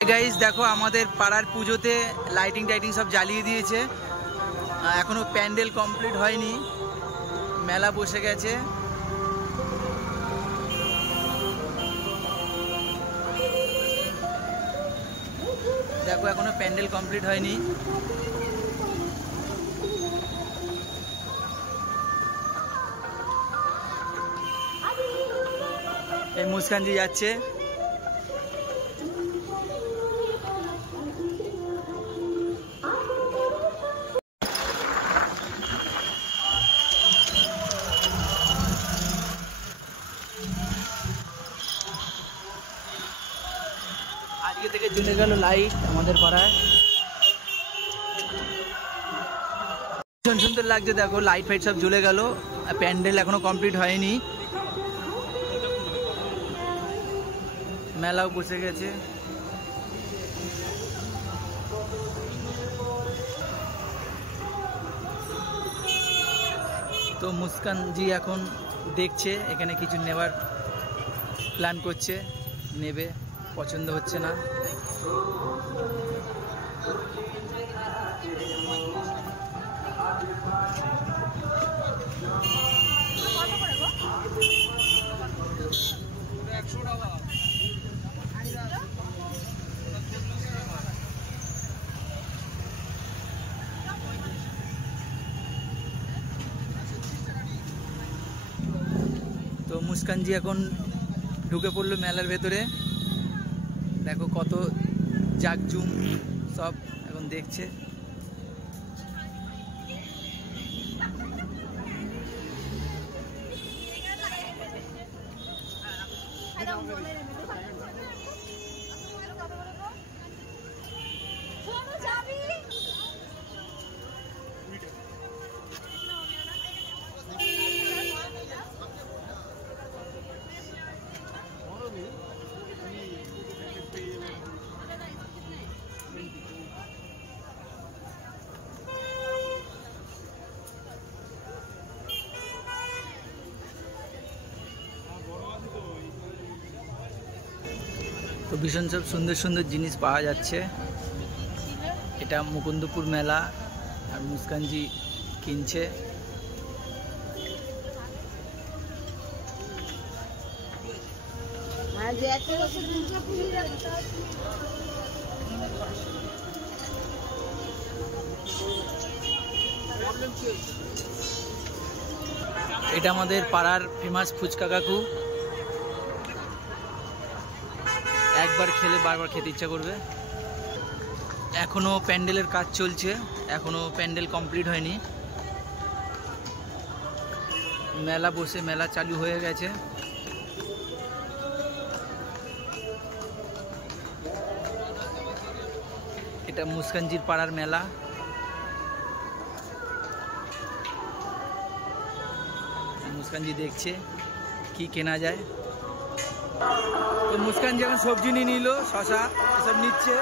গাইস দেখো আমাদের পাড়ার পুজোতে লাইটিং টাইটিং সব জ্বালিয়ে দিয়েছে, এখনো প্যান্ডেল কমপ্লিট হয়নি, মেলা বসে গেছে। দেখো এখনো প্যান্ডেল কমপ্লিট হয়নি। এই মুস্কানজি যাচ্ছে। আজকে থেকে জ্বলে গেল লাইট আমাদের পাড়ায়, ভীষণ সুন্দর লাগছে। দেখো লাইট ফাইট সব জ্বলে গেল, প্যান্ডেল এখনো কমপ্লিট হয়নি, মেলাও বসে গেছে। তো মুস্কানজি এখন দেখছে, এখানে কিছু নেবার প্ল্যান করছে, নেবে, পছন্দ হচ্ছে না। তো মুস্কানজি এখন ঢুকে পড়লো মেলার ভেতরে। দেখো কত জাকজুম সব এখন দেখছে। তো ভীষণ সব সুন্দর সুন্দর জিনিস পাওয়া যাচ্ছে। এটা মুকুন্দপুর মেলা, আর মুস্কানজি কিনছে। এটা আমাদের পাড়ার ফেমাস ফুচকা কাকু, একবার খেলে বারবার খেতে ইচ্ছা করবে। এখনো প্যান্ডেলের কাজ চলছে, এখনো প্যান্ডেল কমপ্লিট হয়নি, মেলা বসে মেলা চালু হয়ে গেছে। এটা মুস্কানজির পাড়ার মেলা। মুস্কানজি দেখছে কি কেনা যায়। তো মুস্কানজি এখন সবজি নিয়ে নিল, শশা এসব নিচ্ছে।